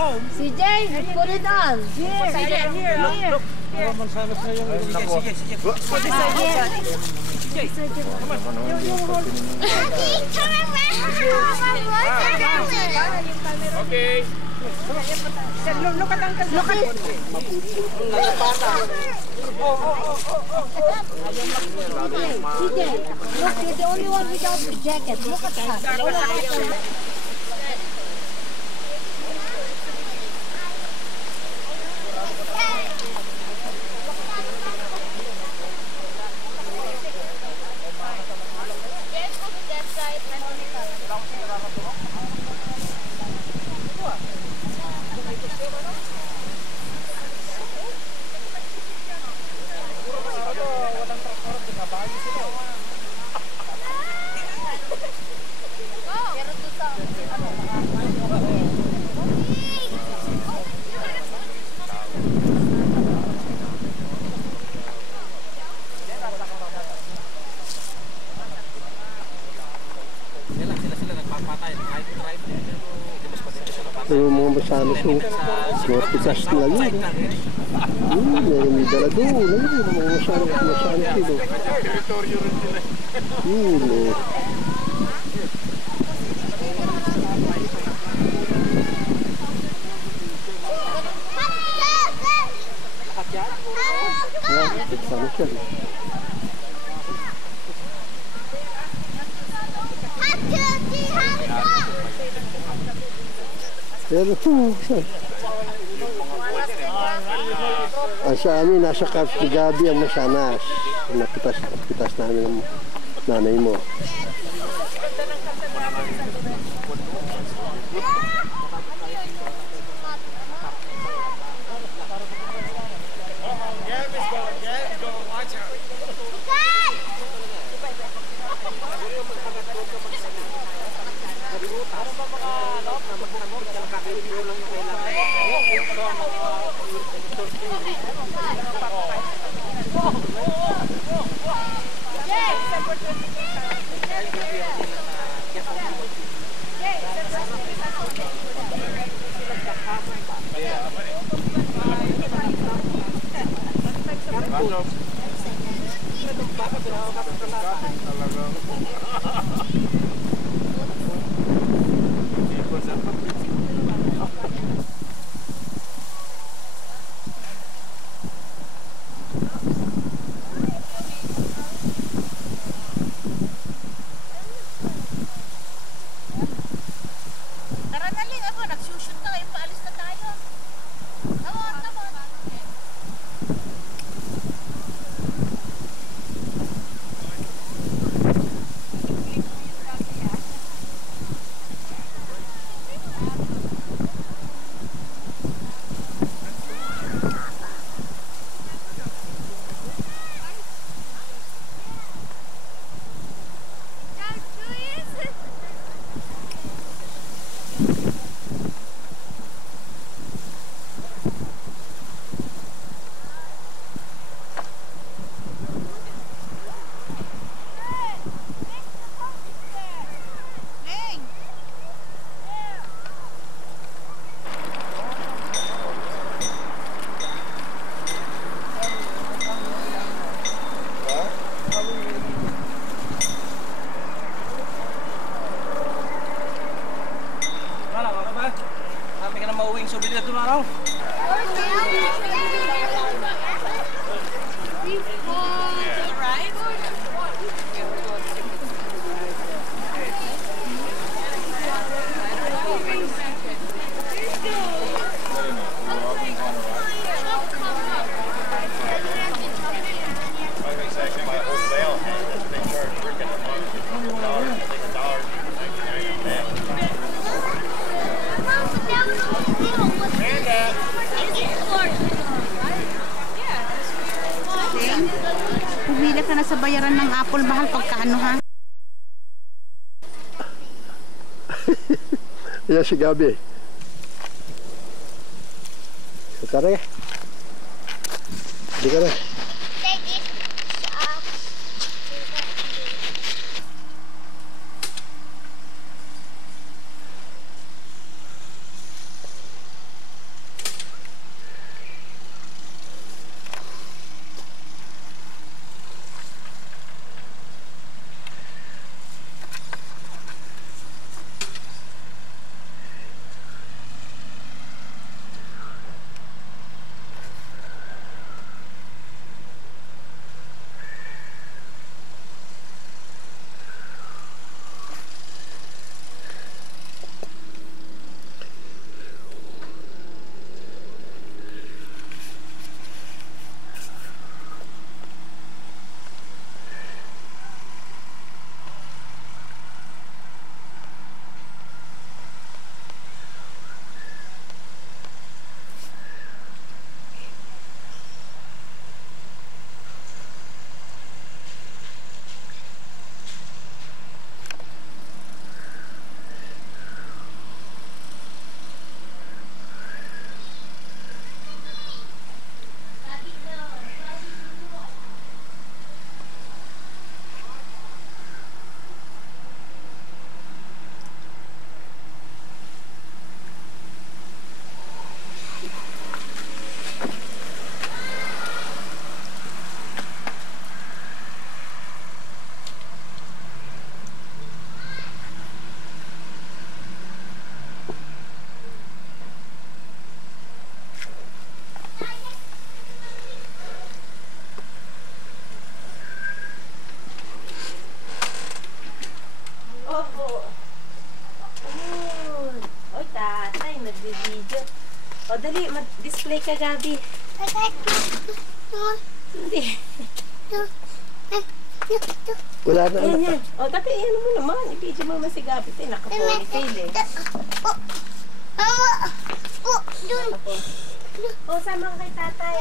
home. CJ, put it on. Here. Look. Sige. Put this side here. CJ, come on. Okay. Look at Uncle. Look at CJ, look, you're the only one without the jacket. Look at that. Pero mga masalas yung mga pitas na yun. May dala doon. Mga masalas yun. Teritoryo rin sila. Masalas yan. Pero sa amin, nasa Gabi ang masanas. Napitas namin ang nanay mo. Pumila ka na sa bayaran ng Apple, mahal pagkaano ha? Yan si Gabi. Tara ka. Hindi ka na. nagbi-video. O, dali, mag-display ka, Gabi. Hindi. Wala na Yan, anak. yan. O, dati, yan mo naman. I-video mo naman si Gabi. Ito, naka-ponytail eh. O, sama ka kay tatay.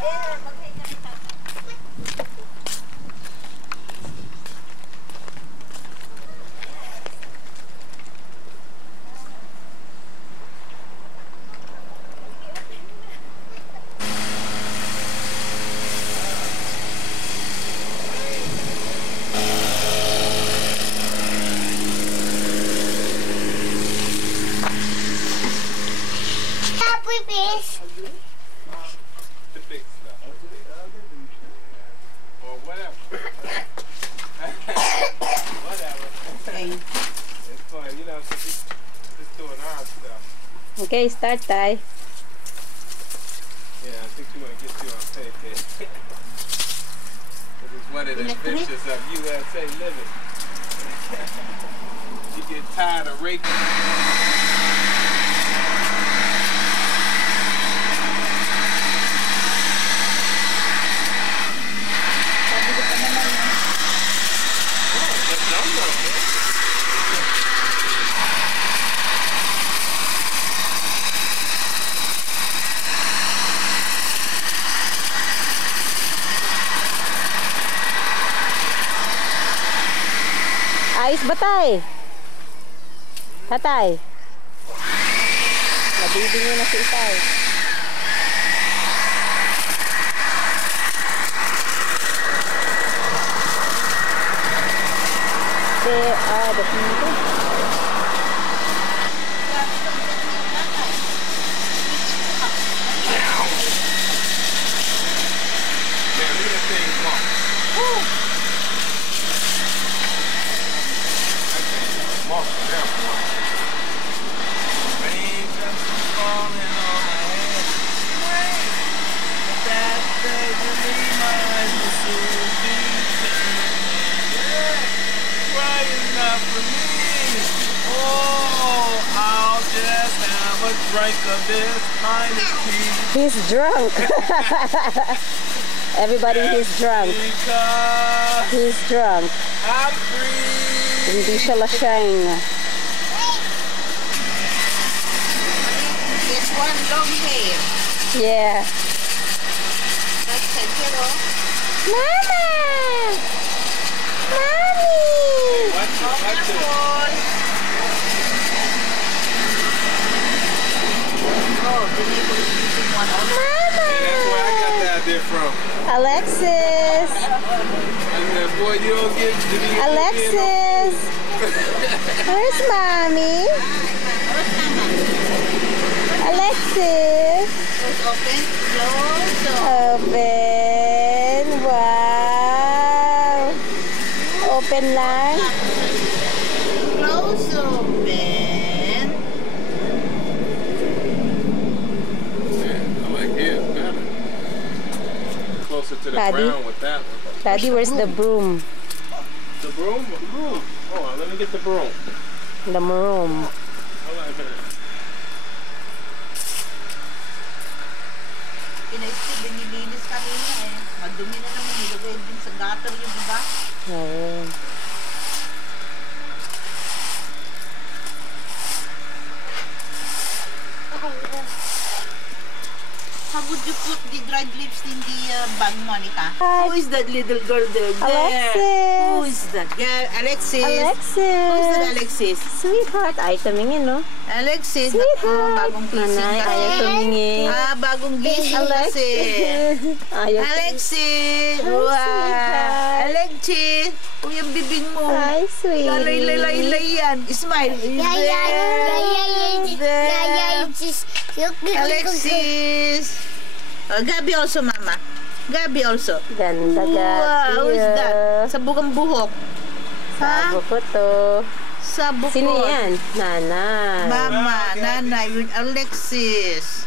Ayan, mag-hi ka kay tatay. The big stuff. Or whatever. Whatever. It's fun, you know, just doing our stuff. Okay, start, Tay. Yeah, I think you want to get you on tape here. This is one of the adventures of USA living. You get tired of raking. Ayos ba, Tay? Tatay? Nabibingi na si Tay. The people. Drink of this kind of tea. He's drunk. Everybody, he's drunk. Because He's drunk. I'm free. Hindi siya lasing. This one long hair. Yeah. That's a hero. Mama! Mommy! What's this? That's where I got the idea from. Alexis! I said, boy, you don't get to be Alexis! Where's Mommy? Alexis! Open, close. Open! Wow! Open lang. Close, open. I like his better. Closer to the Daddy? ground with that one. Daddy, where's the broom? The broom? The broom. Hold on, let me get the broom. The broom. Hold on a minute. Binilinis kanina eh. Madumi na naman nilagay din sa gutter yung iba. Oo. How would you put the dried leaves in the bag, Monica? Hi. Who is that little girl there? Alexis. Who is that? Yeah, Alexis. Who is that, Alexis! Alexis? Sweetheart! Ay, tumingin, no? Alexis. Sweetheart! Bagong gising Nanay, kasi. ayaw tumingin. Bagong gising kasi. Ayaw Alexis! Hi, Wow! sweetheart. Alexis! Uy, ang bibig mo. Hi, sweetie. Lalay yan. Smile. Alexis! Oh, Gabi also, Mama. Gabi also. Ganda, Gabi. Wow, who's that? Sa bukang buhok. Ha? Sabo ko to. Sa bukod. Sino yan? Nanay. Mama, nanay with Alexis.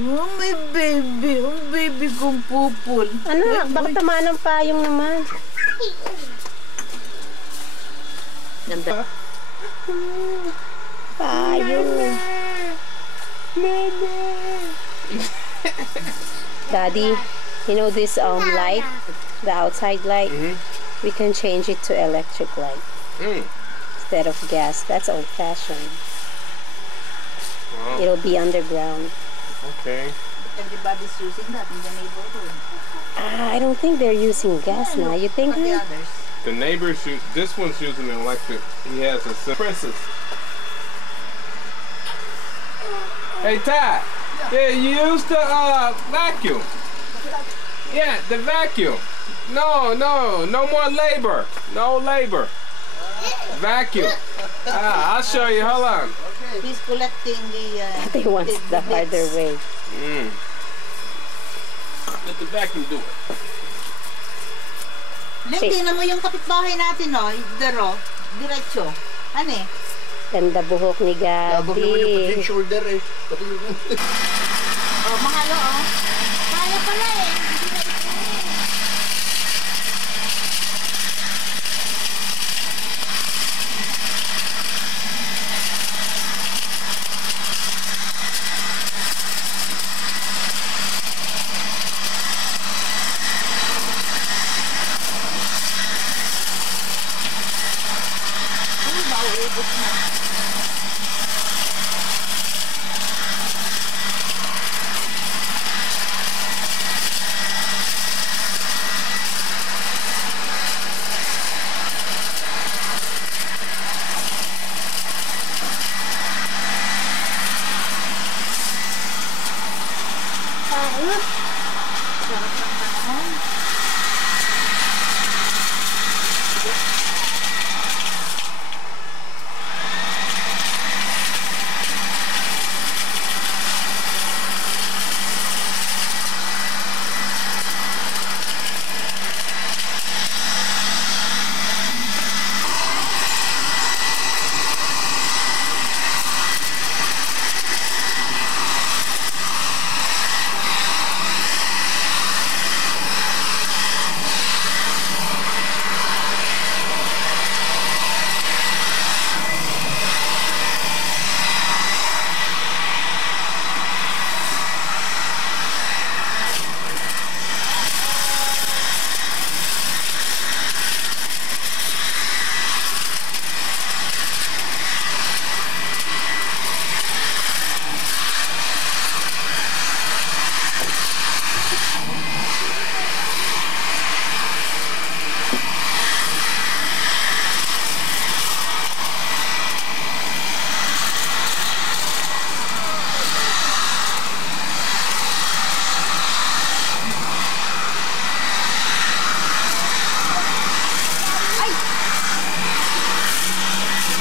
Oh, my baby. Oh, baby kong pupul. Ano? Bakit tamaan ng payong naman? Ganda. Ayun. Daddy, you know this light, the outside light? We can change it to electric light instead of gas. That's old-fashioned. Wow. It'll be underground. Okay. Everybody's using that in the neighborhood. I don't think they're using gas now. You think? But the Huh? others. The neighbors use, this one's using an electric. He has a Princess. Hey, Ty. Yeah, you used the vacuum. Yeah, the vacuum. No more labor. No labor. Vacuum. I'll show you. Hold on. He's collecting the... They want the harder way. Let the vacuum do it. Ling, tingnan mo yung kapitbahay natin, no? Dero. Diretso. Ano eh? Ganda buhok ni Labag naman yung pati Gabi. yung shoulder eh. Pati yung... Oh, mahalo, oh. Kaya pala eh. Mauubos na.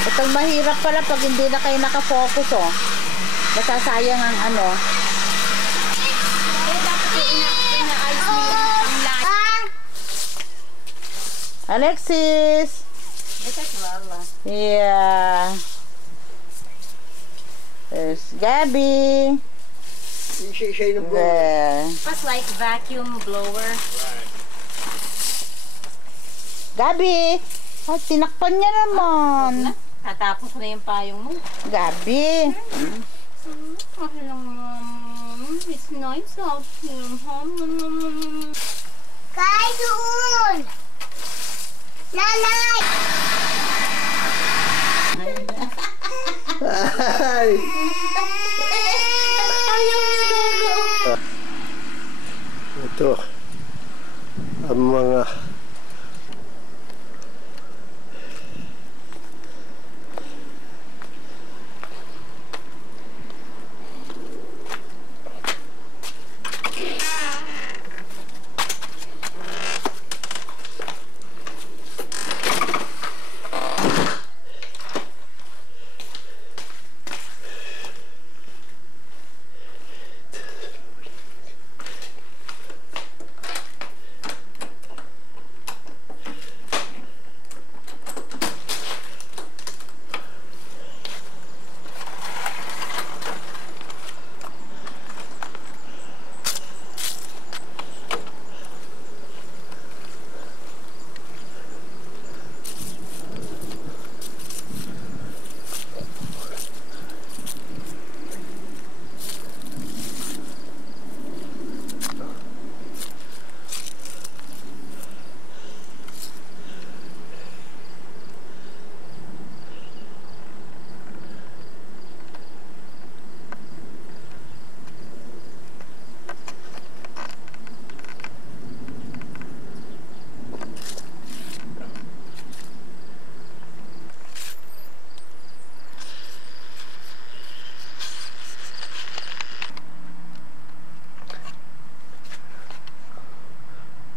Ito mahirap pala pag hindi na kayo nakafocus, oh. Nasasayang ang ano. Alexis! Yeah. There's Gabby. Siya yung There. It's like vacuum blower. Gabby! Ay, tinakpan niya naman. Tatapos na yung payong mo. Gabby! It's nice out here. Kain! Nanay! Ay! Ito ang mga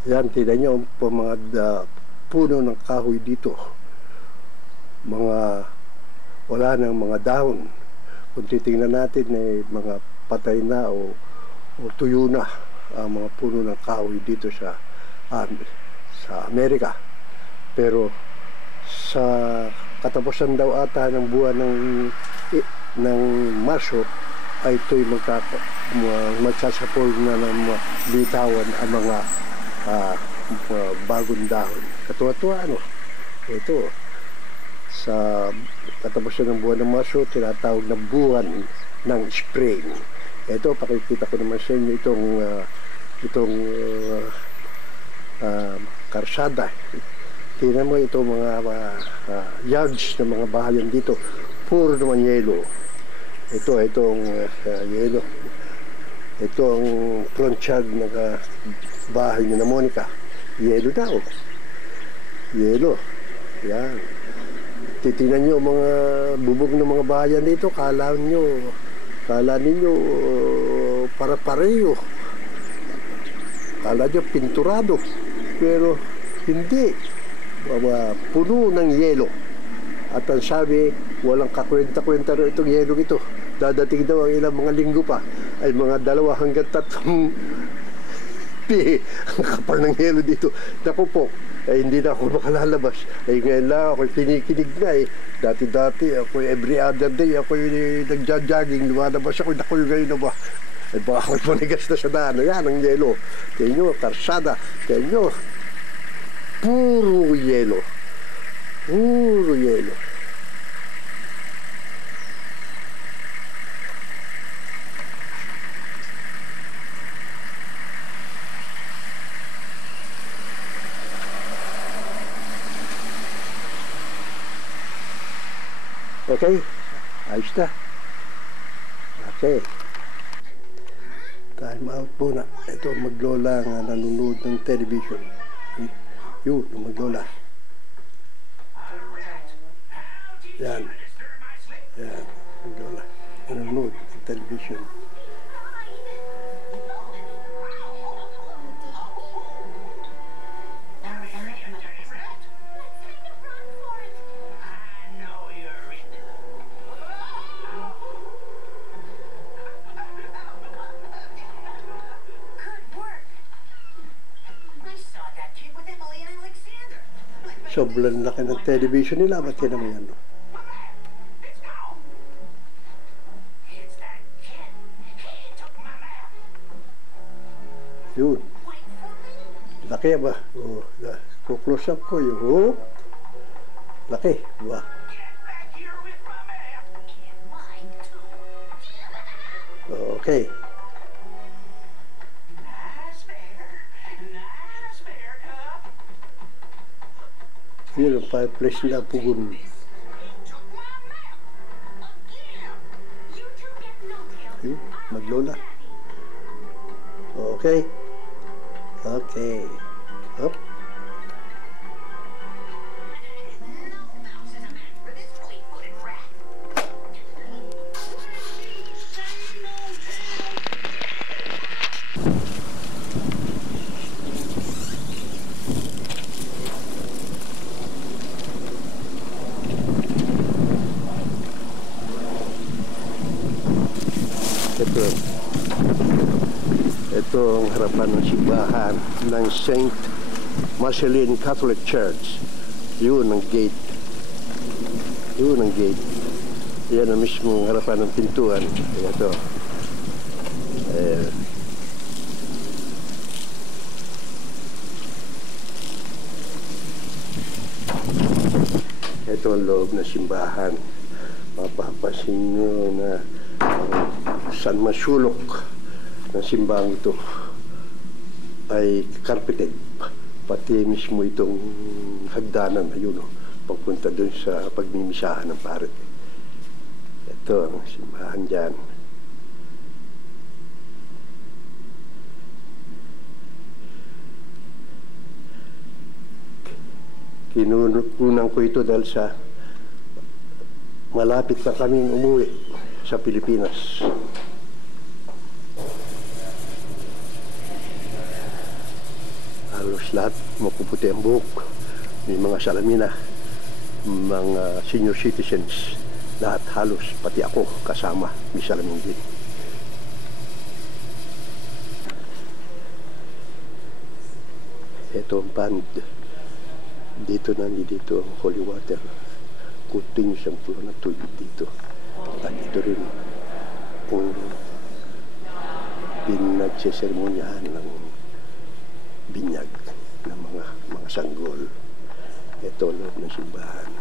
Yan, tignan nyo po mga puno ng kahoy dito. Wala ng mga dahon. Kung titingnan natin, mga patay na o tuyo na ang mga puno ng kahoy dito sa Amerika. Pero sa katapusan daw ata ng buwan ng Marso, ay ito'y magsasapol na ng bitawan ang mga bagong dahon. Katuwa-tuwa, ano? Ito, sa katapusan ng buwan ng Marso, tinatawag na buwan ng spring. Ito, pakikita ko naman sa inyo itong karsada. Tingnan mo ito mga yards ng mga bahayan dito. Puro naman yelo. Itong yelo. Ito ang front yard ng bahay ni na Monica. Yelo na, oh. Yelo. Yan. Titingnan nyo mga bubog ng mga bahayan dito. Kala ninyo para pareho. Kala nyo pinturado. Pero hindi. Puno ng yelo. At ang sabi, walang kakwenta-kwenta rin itong yelo ito. Dadating daw ang ilang mga linggo pa ay mga 2 hanggang 3 ang kapal ng yelo dito. Naku po, hindi na ako makalalabas. Ngayon lang ako kinikinig na Dati-dati ako every other day ako nagja-jogging, lumalabas ako. Naku ngayon na ba? Baka ako'y manigas na sa daan. Yan ang yelo. Tignan nyo, karsada. Tignan nyo, puro yelo. Puro yelo. Okay, ayos na. Okay. Time out muna. Ito maglola nga nanonood ng television. Yun, maglola. Yan. Yan, maglola. Nanonood ng television. Sobrang laki ng television nila. Ba't yan naman yan? No? Yun. Laki ba? Kuklose up ko yun. Laki. Ba? Okay. Yun ang fireplace nila, pugun. Yun, maglola. Okay. Okay. Up. Ito ang harapan ng simbahan ng St. Marceline Catholic Church. Yun ang gate. Yun ang gate. Yan ang mismong harapan ng pintuan. Ito. Ito ang loob ng simbahan. Mapapasin nyo na San Masulok ng simbahan ito ay carpeted. Pati mismo itong hagdanan, ayun, pagpunta dun sa pagmimisahan ng pare. Ito ang simbahan dyan. Kinukunan ko ito dahil sa malapit na kaming umuwi sa Pilipinas. Halos lahat mapuputi ang buhok. May mga salamina, mga senior citizens, lahat halos, pati ako kasama, may salamin din. Ito ang pond. Dito ang holy water. Continuous ang flow ng tubig dito. At ito rin kung pinagsesermonyahan ng binyag ng mga sanggol. Ito loob ng simbahan.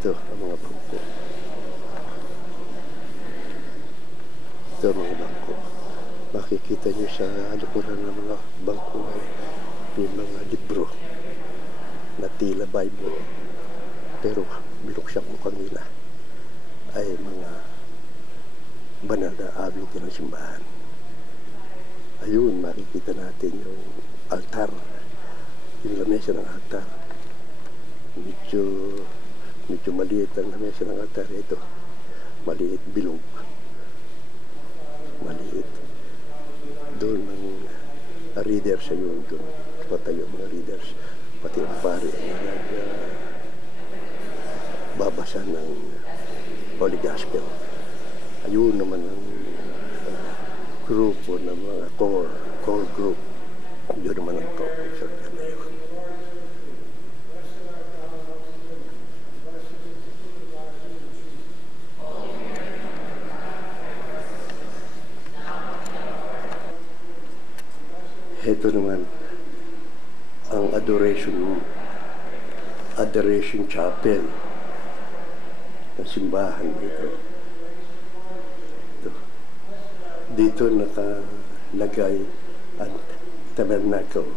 Ito ang mga bangko. Ito ang mga bangko. Makikita niyo sa likuran ng mga bangko ay may mga libro na tila Bible. Pero binuksan mo kanila ay mga banal na awit ng simbahan. Ayun, makikita natin yung altar. Yung lamesa ng altar. Medyo maliit ang lamesa ng altar. Ito, maliit, bilog. Maliit. Doon ang readers ayun, doon patayo mga readers. Pati ang pari na nagbabasa ng Holy Gospel. Ayun naman ang grupo ng mga core group. Yun naman ang professor na yun. Ito naman ang adoration chapel ng simbahan dito. Dito nakalagay ang tabernacle.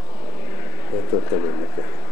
Ito ang tabernacle.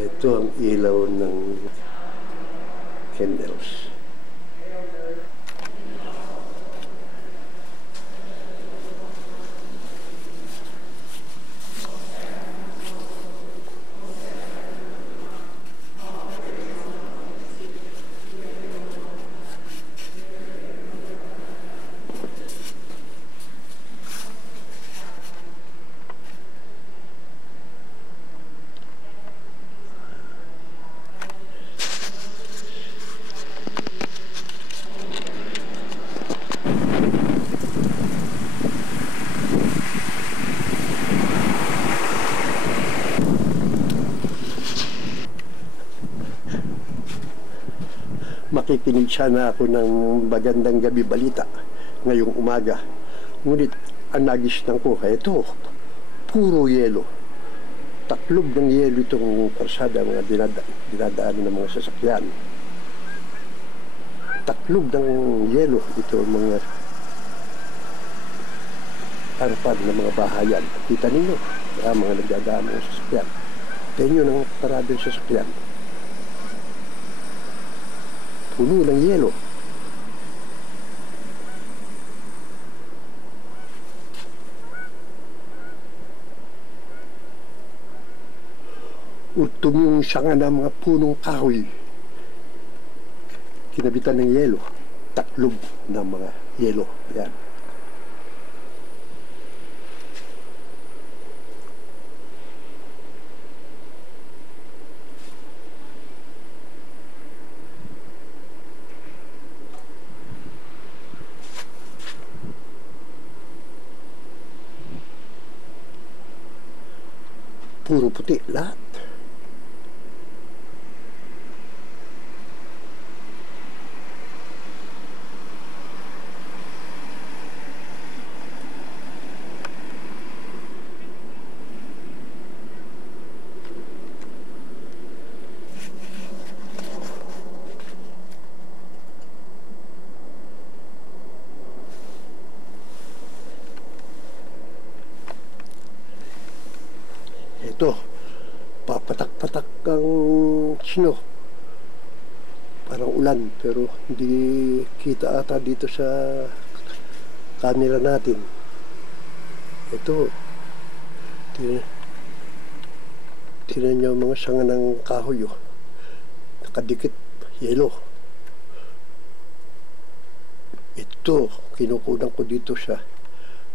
Ito ang ilaw ng candles. Makikinig sana ako ng magandang gabi balita ngayong umaga. Ngunit ang nagisnan ko, ito, puro yelo. Taklob ng yelo itong karsada mga dinadaan ng mga sasakyan. Taklob ng yelo ito mga harapan ng mga bahayan. Kita ninyo, mga nagdadaan ng sasakyan. Tenyo ng paradong sasakyan. Puno ng yelo. Utom yung sanga ng mga punong kahoy. Kinabitan ng yelo. Taklob ng mga yelo. Yan. puro puti lahat. Ito, papatak-patak ang snow. Parang ulan, pero hindi kita ata dito sa camera natin. Ito, tinan nyo mga sanga ng kahoy, oh. Nakadikit, yelo. Ito, kinukunan ko dito sa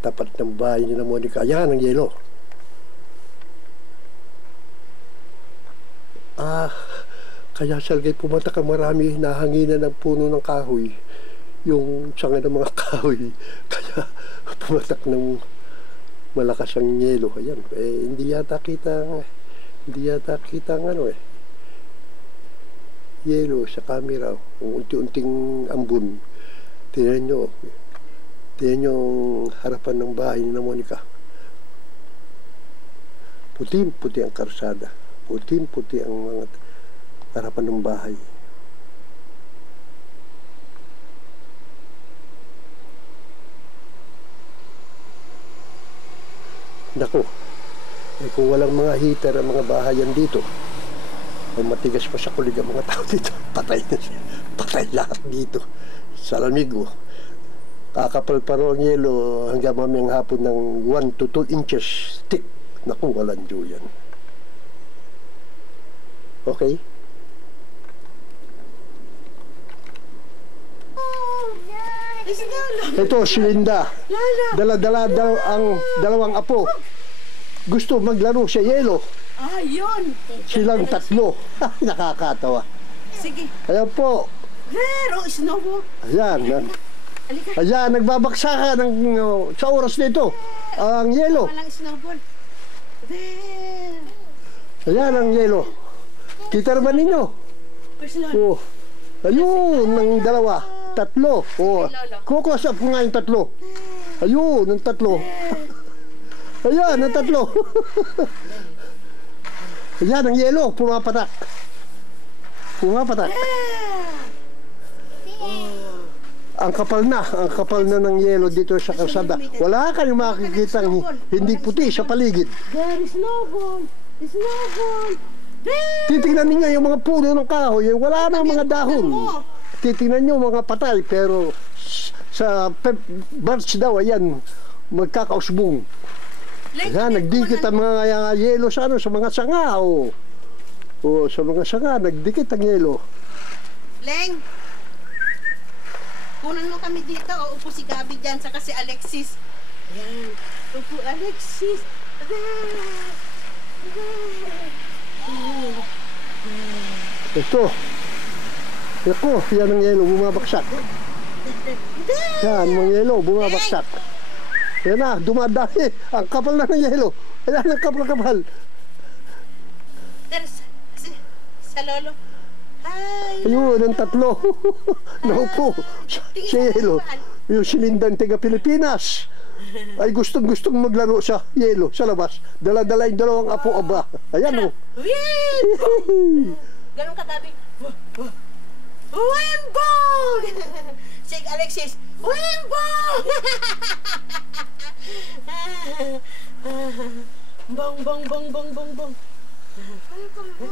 tapat ng bahay ni na Monica. Yan ang yelo. Kaya salgay pumatak ang marami nahanginan ng puno ng kahoy, yung sanga ng mga kahoy, kaya pumatak ng malakas ang yelo. Ayan, hindi yata kita ang ano yelo sa camera, unti-unting ambon. Tingnan nyo ang harapan ng bahay ni na Monica. Puting-puti ang karsada. Puting-puti ang mga harapan ng bahay. Naku, kung walang mga heater ang mga bahayan dito, ay matigas pa sa kulig ang mga tao dito. Patay na siya. Patay lahat dito. Sa lamig, oh. Kakapal pa rin ang yelo hanggang mamayang hapon ng 1 to 2 inches thick. Naku, walang diyo yan. Okay? Ito, si Linda. Dala-dala daw ang dalawang apo. Gusto maglaro sa yelo. Yun. Silang tatlo. Nakakatawa. Sige. Ayan po. Pero, snowball. Ayan. Ayan, nagbabaksakan sa oras nito. Ang yelo. Walang snowball. Ayan ang yelo. Kita naman ninyo. Oh. Ayun, ng dalawa. Tatlo. Oh. Kukusap ko nga yung tatlo. Ayun, ang tatlo. Ayan, ang tatlo. Ayan, ang yelo. Pumapatak. Pumapatak. Ang kapal na ng yelo dito sa kalsada. Wala kayong makikita hindi puti sa paligid. There is snowball. Titingnan niyo yung mga puno ng kahoy, wala na mga dahon. Titingnan niyo mga patay, pero sa birch daw, ayan, magkakausbong. Ayan, nagdikit ang mga yelo sa mga sanga. O sa mga sanga, nagdikit ang yelo. Leng, kunan mo kami dito. Upo si Gabi dyan, saka si Alexis. Ayan, upo Alexis. Ito, yan ang yelo, bumabaksak. Yan, mga yelo, bumabaksak. Yan na, dumadami. Ang kapal na ng yelo. Ayan, ang kapal. Sa lolo. Hi. Ayun, ang tatlo. Naupo sa yelo. Yung silindang taga Pilipinas ay gustong maglaro sa yelo, sa labas. Dala-dala yung dalawang apo aba. Ayan, o. Ganun ka, Gabi. Wimbong! Sige, Alexis. Wimbong! Bong.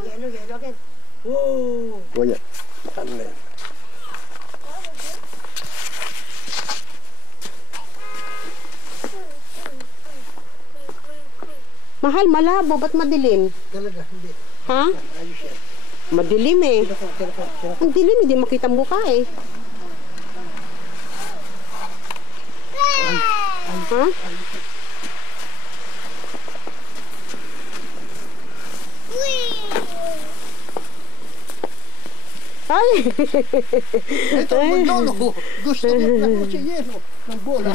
Yelo again. Whoa! O yan. Ano na yan? Mahal, malabo. Ba't madilim? Talaga, hindi. Ha? Ayos yan. Madilim eh. Ang dilim, hindi makita ang mukha eh. Ha? Ay! Ito, maglolo. Gusto mo lang sa yelo ng bola.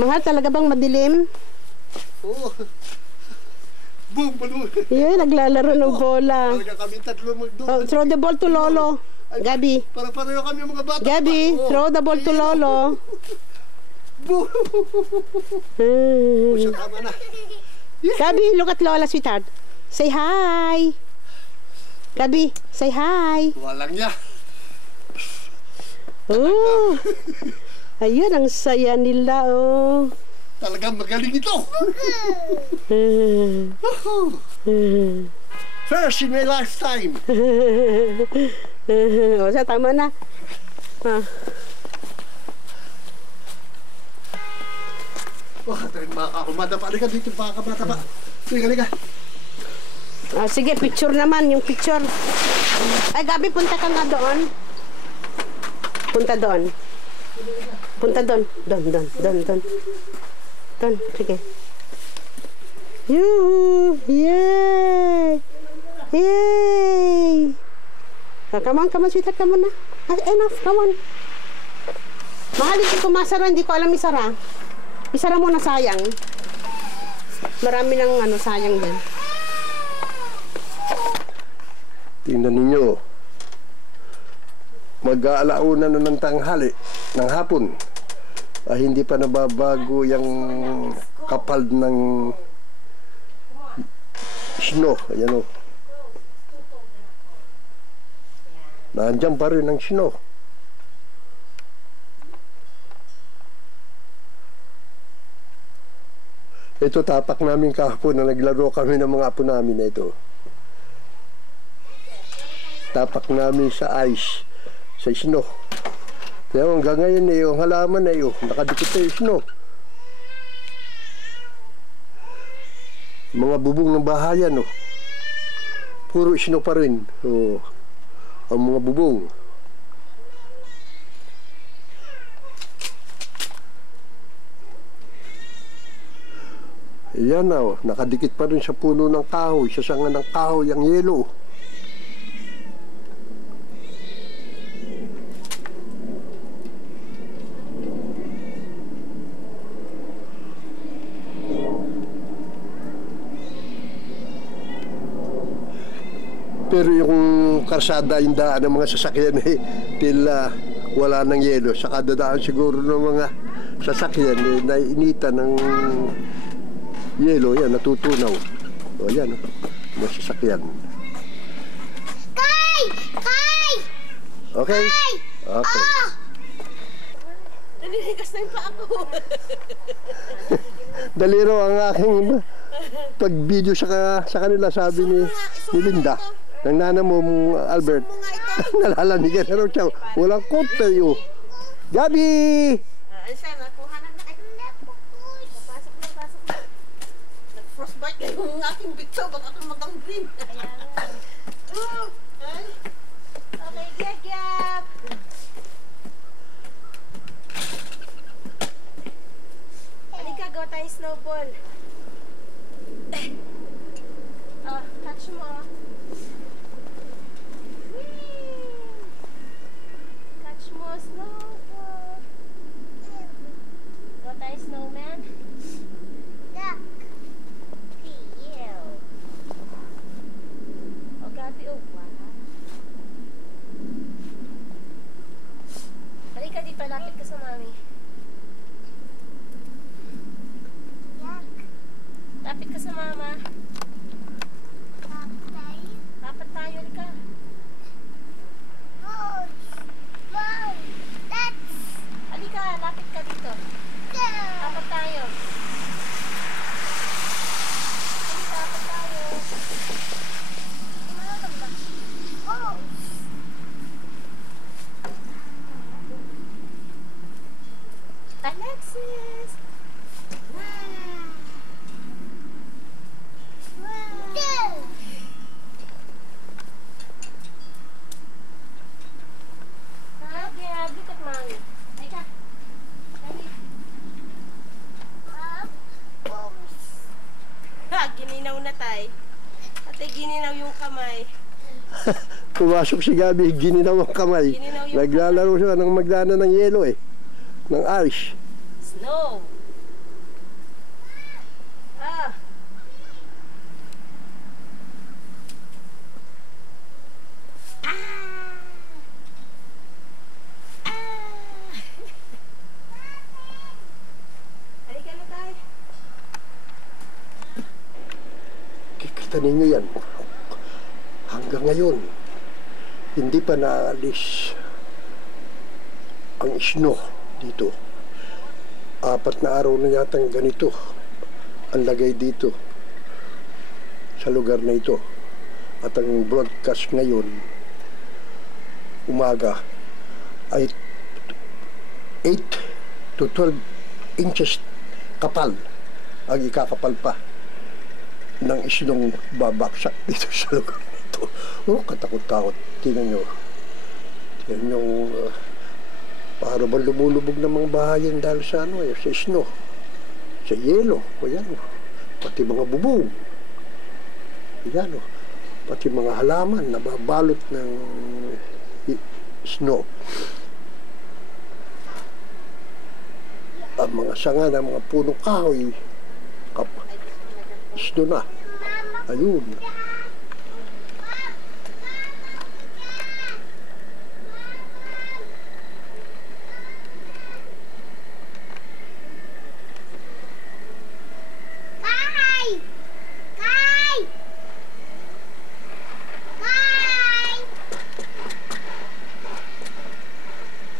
Mahal, talaga bang madilim? Oo. Boom, balon. Yun, naglalaro ng bola. Talaga kami tatlo magdoon. Oh, throw the ball to Lolo. Gabi. Para pareho kami mga bata. Gabi, Oh. throw the ball to Lolo. Boom. Hmm. Siya, tama na. Gabi, look at Lola, sweetheart. Say hi. Gabi, say hi. Walang niya. Oh. Ayun, ang saya nila, oh. Talagang magaling ito. First in my lifetime. O, siya, tama na. Ah. Oh, tayo makakumada pa. Halika dito, pakakabata pa. Halika. Ah, sige, picture naman, yung picture. Ay, Gabi, punta ka nga doon. Punta doon. Punta doon. Doon. Sige. Yoo! Yay! Yay! Come on, sweetheart, come on na. Enough, come on. Mahal, hindi ko masara, hindi ko alam isara. Isara mo na, sayang. Marami ng sayang din. Tingnan ninyo. Mag-aalauna na ng tanghali, ng hapon. Hindi pa nababago yung kapal ng snow. Ayan o. Nandiyan pa rin ang snow. Ito tapak namin kahapon na naglaro kami ng mga apo namin na ito. Tapak namin sa ice, sa snow. Kaya hanggang ngayon yung halaman na nakadikit na yung snow. Mga bubong ng bahayan, puro snow pa rin. Ang mga bubong. Ayan na, nakadikit pa rin sa puno ng kahoy, sa sanga ng kahoy, ang yelo. Pero yung karsada, yung daan ng mga sasakyan tila wala ng yelo. Sa kadadaan siguro ng mga sasakyan naiinita ng yelo, yan, natutunaw. O yan, mga sasakyan. Kay! Okay? Okay. Naninigas na yung paa ko. Daliro ang aking pag-video sa kanila, sabi ni Linda. Ng nana mo, Albert, nalalanigan na raw siya. Walang kote yun. Gabi! Ay, siya, nakuha na na. Pasok na. Nag-frostbite na yung aking bito. Baka tumatang green. Okay, gap. Halika, go tayo snowball. Catch mo. Catch mo, snowball. Go tayo snowman. Oh, Gabi, oh, wow. Halika dito, lapit ka sa mami. Lapit ka sa mama. Dapat tayo, halika. Halika, lapit ka dito. Dapat tayo. Halika, dapat tayo. Alexis! Gab, look at mommy. Halika. Gabi. gininaw na tay. Ate, gininaw yung kamay. Pumasok si Gabi, gininaw ang kamay. Gininaw yung Naglalaro siya ng magdana ng yelo eh. Ng ice. Snow. Ah. Halika na tayo. Kikita ninyo yan. Hanggang ngayon, hindi pa naalis ang snow dito. 4 na araw na yatang ganito ang lagay dito sa lugar na ito. At ang broadcast ngayon, umaga, ay 8 to 12 inches kapal ang ikakapal pa ng isnong babaksak dito sa lugar na ito. Oh, katakot-takot. Tingnan nyo. Tingnan nyo, para bang lumulubog ng mga bahayan dahil sa ano, sa snow, sa yelo, o yan, pati mga bubong, yan, pati mga halaman na babalot ng snow. Ang mga sanga ng mga punong kahoy, snow na. Ayun.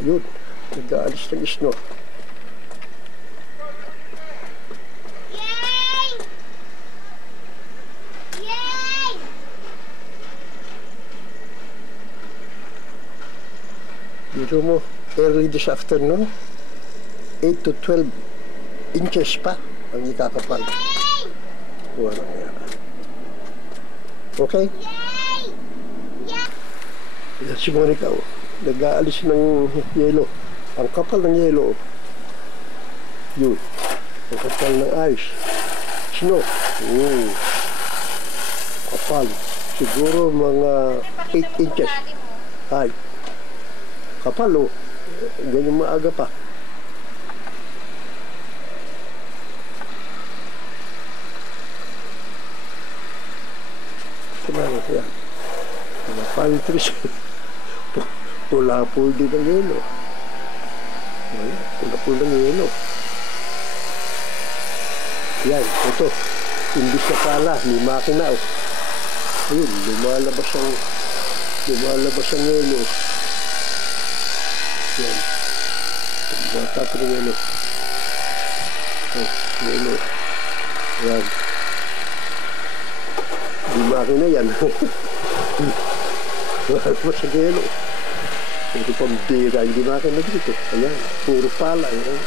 Ayun, nag-aalis ng snow. Dito mo, early this afternoon, 8 to 12 inches pa ang ikakapal. Wala yan. Okay? Yan si Monica, nag-aalis ng yelo. Ang kapal ng yelo. Yun. Ang kapal ng ice. Snow. Kapal. Siguro mga 8 inches. Ay. Kapal o. Ganyan maaga pa. Kumano yan. Mga palm trees. Pula-pul din ang yelo. Pula-pul ng yelo. Yan, ito. Imbis na pala, may makina. Ayun, lumalabas ang yelo. Yan. Matapos ng yelo. Yelo. Yan. Di makina yan. Lumalabas ang yelo. Ito pang bira, hindi makina dito. Ayan, puro pala. Ayan.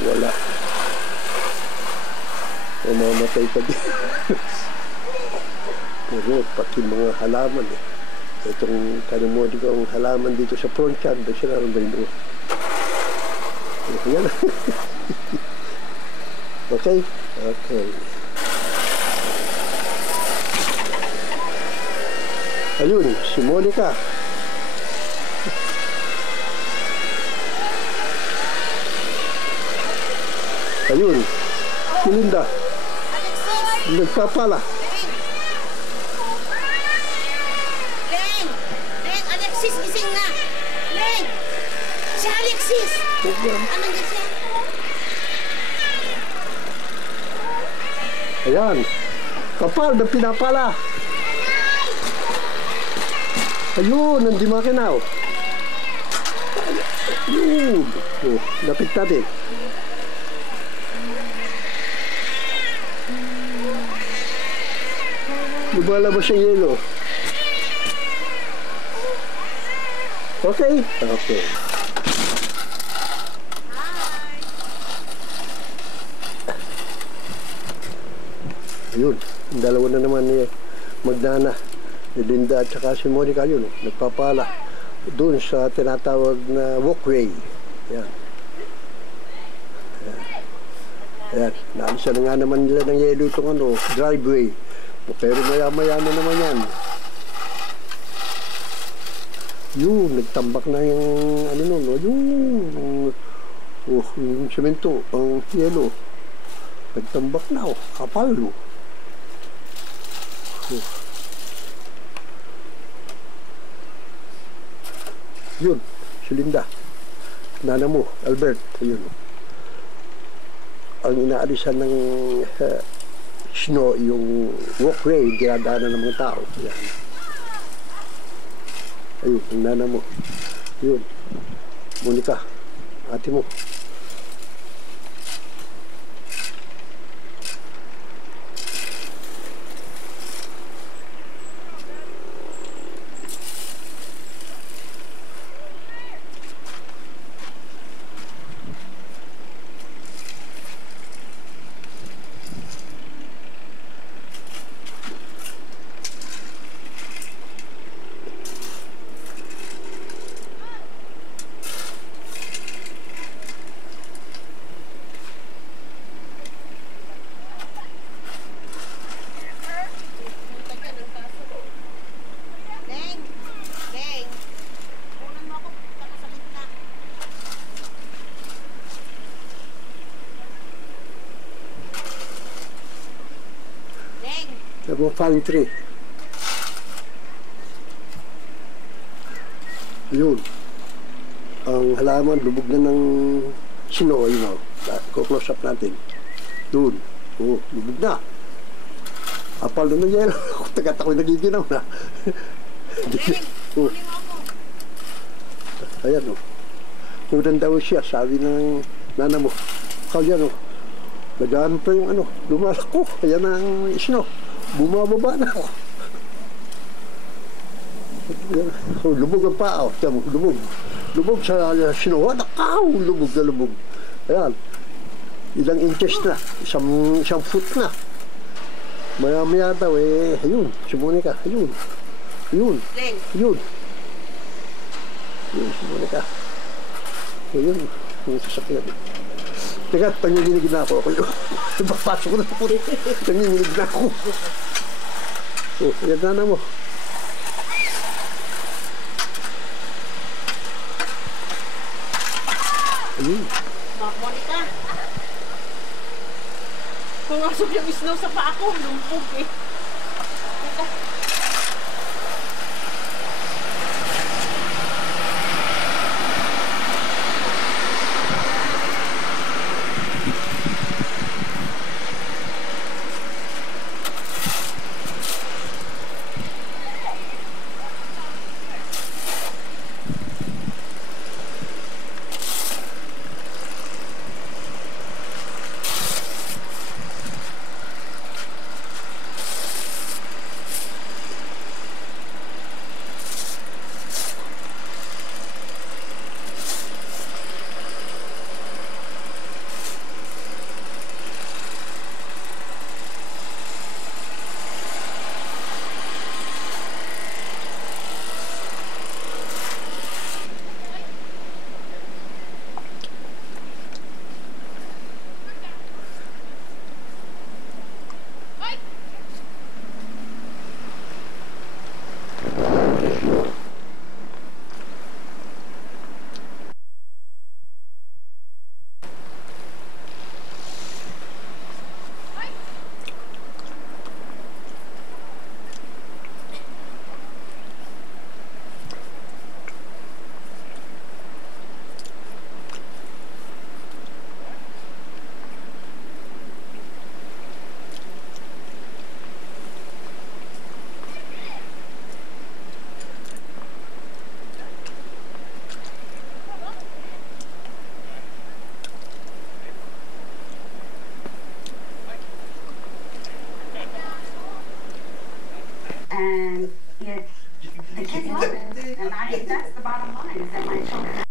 Wala. Mamamatay pa din. Pero pati mga halaman eh. Itong kanimodi ko ang halaman dito sa front yard. Sila rin ba yun? Ayan. Okay? Okay. Ayun, si Monica. Ayun, si Linda. Nagpapala. Len! Len! Alexis, gising na! Len! Si Alexis! Anong gising? Ayan, kapal na pinapala. Ayun, hindi makinaw. Ayun. Oh, lapit natin. Lumalabas yung yelo. Okay? Okay. Ayun, yung dalawa na naman ni Magdana, ni Linda at saka si Monica yun, nagpapala. doon sa tinatawag na walkway. Yan. Ayan, naalisan na nga naman nila ng yelo itong ano, driveway. Pero maya-maya na naman yan. Yun, nagtambak na yung ano nun, yung semento, ang yelo. Nagtambak na, kapal. Yun, si Linda. Nana mo, Albert, ayun. Ang inaalisan ng snow, yung walkway, dinadaanan ng mga tao. Yan. Ayun, ang nana mo. Yun. Monica, ate mo. Yung palm tree. Yun. Ang halaman, lubog na ng snow, yun o. Close up natin. Doon. Oo, lubog na. Apal na ng yelo. Tagat ako'y nagiginaw na. Ayan o. Mudan daw siya, sabi ng nana mo. Kaya yan o. Nagaan pa yung ano, lumalako. Ayan ang snow. Bumababa na ako. Lubog ang paa. Lubog. Lubog sa snow. Nakaw! Lubog na lubog. Ayan. Ilang inches na. Isang foot na. Maya-maya daw eh. Ayun. Sumuni ka. Ayun. Ayun. Ayun. Ayun. Sumuni ka. Ayun. Yung sasakyan. Teka, tanginginig na ako. Papasok ko na ako. Tanginginig na ako. Oh, yan na mo. Ayun. Monica. Pumasok yung snow sa paa ko. Lumpog eh. And it's the kids love it. And that's the bottom line, is that my children